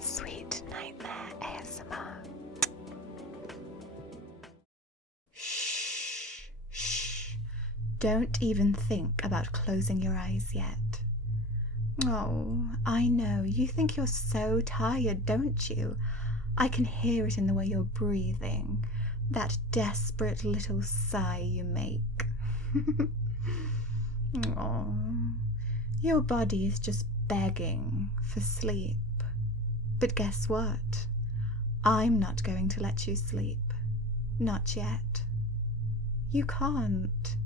Sweet Nightmare ASMR. Shh. Don't even think about closing your eyes yet. Oh, I know, you think you're so tired, don't you? I can hear it in the way you're breathing, that desperate little sigh you make. Oh, your body is just begging for sleep. But guess what? I'm not going to let you sleep. Not yet. You can't.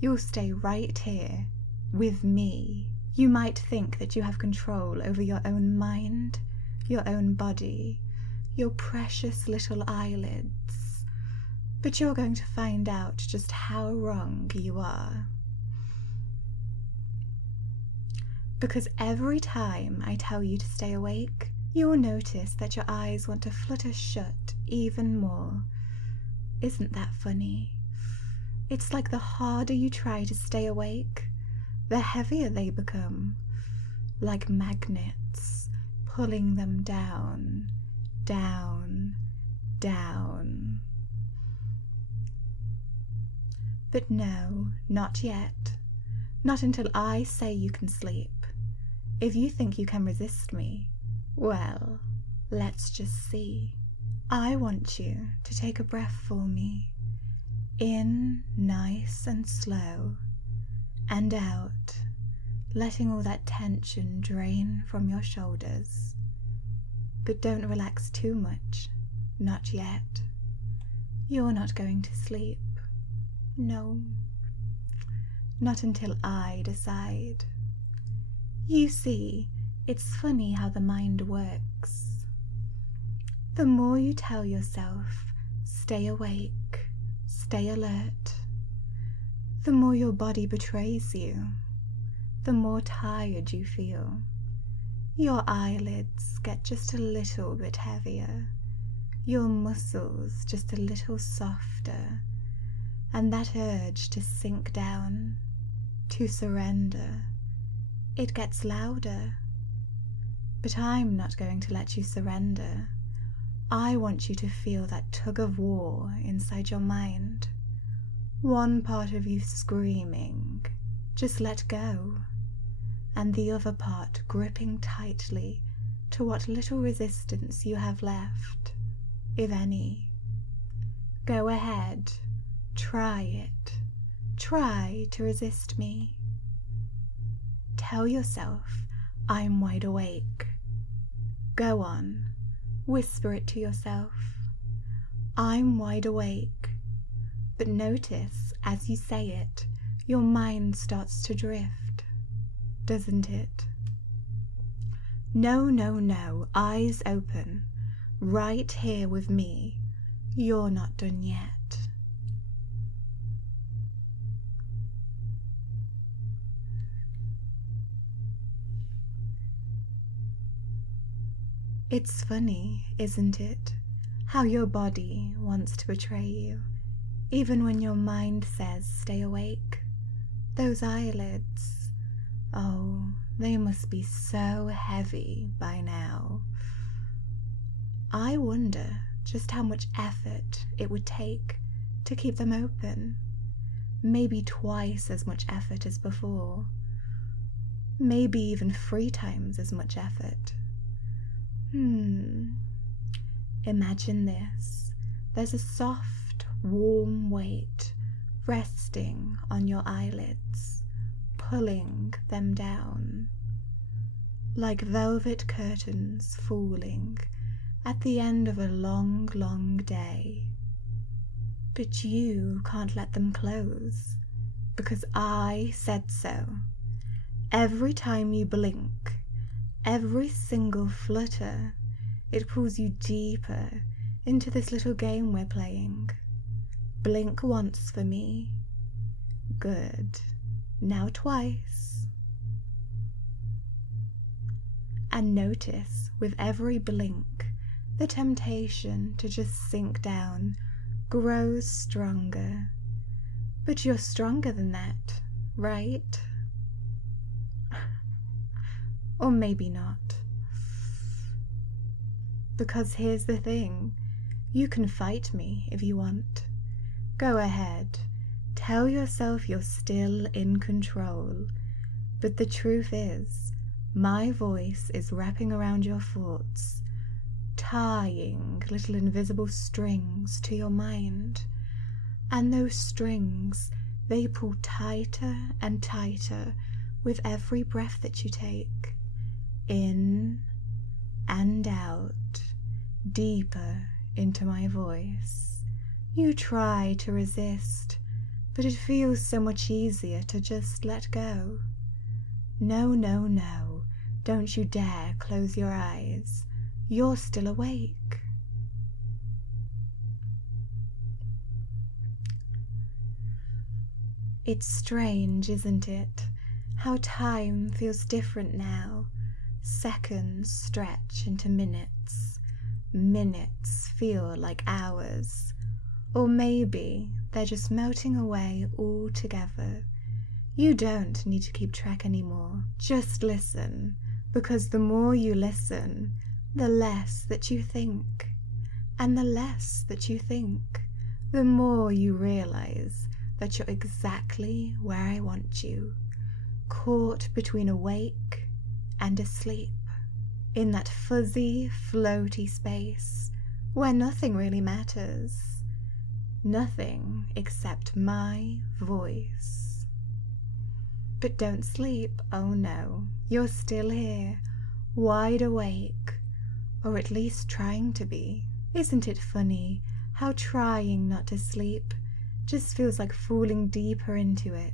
You'll stay right here, with me. You might think that you have control over your own mind, your own body, your precious little eyelids. But you're going to find out just how wrong you are. Because every time I tell you to stay awake, you will notice that your eyes want to flutter shut even more. Isn't that funny? It's like the harder you try to stay awake, the heavier they become, like magnets, pulling them down, down, down. But no, not yet. Not until I say you can sleep. If you think you can resist me, well, let's just see. I want you to take a breath for me. In, nice and slow, and out, letting all that tension drain from your shoulders. But don't relax too much, not yet. You're not going to sleep. No, not until I decide. You see, it's funny how the mind works. The more you tell yourself, stay awake, stay alert, the more your body betrays you, the more tired you feel. Your eyelids get just a little bit heavier, your muscles just a little softer, and that urge to sink down, to surrender, it gets louder. But I'm not going to let you surrender. I want you to feel that tug of war inside your mind. One part of you screaming, just let go, and the other part gripping tightly to what little resistance you have left, if any. Go ahead, try it. Try to resist me. Tell yourself, I'm wide awake. Go on, whisper it to yourself. I'm wide awake. But notice, as you say it, your mind starts to drift, doesn't it? No, eyes open, right here with me. You're not done yet. It's funny, isn't it, how your body wants to betray you, even when your mind says stay awake. Those eyelids, oh, they must be so heavy by now. I wonder just how much effort it would take to keep them open. Maybe twice as much effort as before. Maybe even 3 times as much effort. Imagine this. There's a soft, warm weight resting on your eyelids, pulling them down, like velvet curtains falling at the end of a long, long day. But you can't let them close, because I said so. Every time you blink, every single flutter, it pulls you deeper into this little game we're playing. Blink once for me. Good. Now twice. And notice, with every blink, the temptation to just sink down grows stronger. But you're stronger than that, right? Or maybe not. Because here's the thing, you can fight me if you want. Go ahead, tell yourself you're still in control. But the truth is, my voice is wrapping around your thoughts, tying little invisible strings to your mind. And those strings, they pull tighter and tighter with every breath that you take. In and out, deeper into my voice. You try to resist, but it feels so much easier to just let go. No, no, no, don't you dare close your eyes. You're still awake. It's strange, isn't it, how time feels different now. Seconds stretch into minutes. Minutes feel like hours. Or maybe they're just melting away altogether. You don't need to keep track anymore. Just listen, because the more you listen, the less that you think. And the less that you think, the more you realize that you're exactly where I want you, caught between awake and asleep, in that fuzzy, floaty space where nothing really matters. Nothing except my voice. But don't sleep, oh no, you're still here, wide awake, or at least trying to be. Isn't it funny how trying not to sleep just feels like falling deeper into it?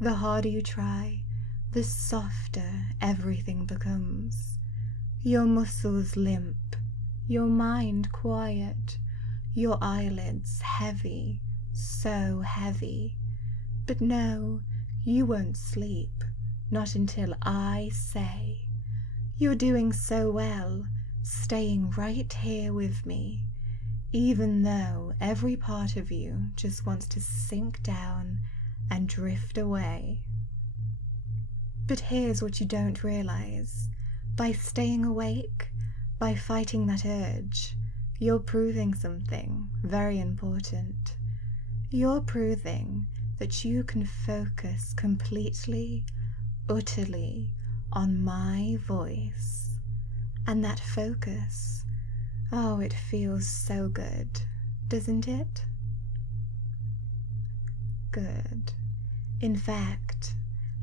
The harder you try, the softer everything becomes. Your muscles limp, your mind quiet, your eyelids heavy, so heavy. But no, you won't sleep, not until I say. You're doing so well, staying right here with me, even though every part of you just wants to sink down and drift away. But here's what you don't realize. By staying awake, by fighting that urge, you're proving something very important. You're proving that you can focus completely, utterly on my voice. And that focus, oh, it feels so good, doesn't it? Good. In fact,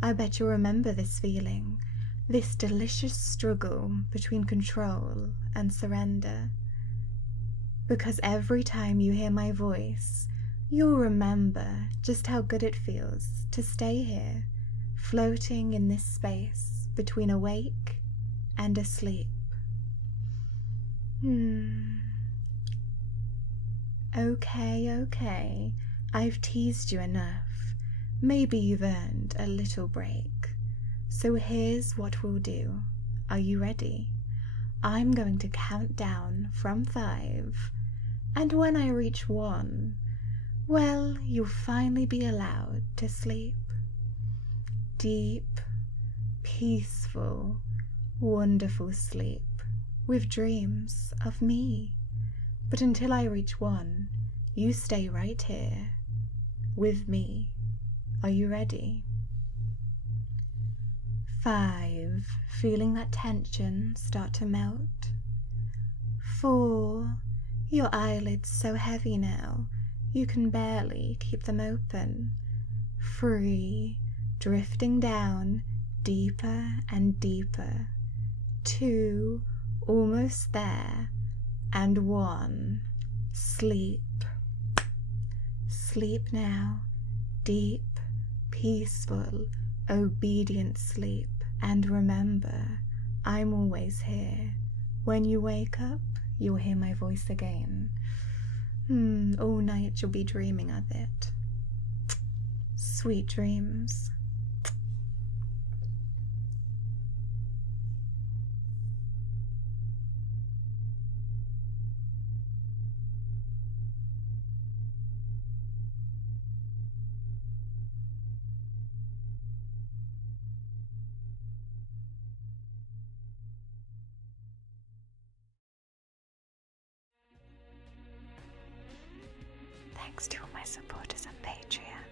I bet you'll remember this feeling, this delicious struggle between control and surrender. Because every time you hear my voice, you'll remember just how good it feels to stay here, floating in this space between awake and asleep. Okay, I've teased you enough. Maybe you've earned a little break. So here's what we'll do. Are you ready? I'm going to count down from 5, and when I reach 1, well, you'll finally be allowed to sleep. Deep, peaceful, wonderful sleep, with dreams of me. But until I reach 1, you stay right here, with me. Are you ready? 5, feeling that tension start to melt. 4, your eyelids so heavy now, you can barely keep them open. 3, drifting down, deeper and deeper. 2, almost there. And 1, sleep. Sleep now, deep, peaceful, obedient sleep. And remember, I'm always here. When you wake up, you'll hear my voice again. All night you'll be dreaming of it. Sweet dreams. thanks to all my supporters on Patreon.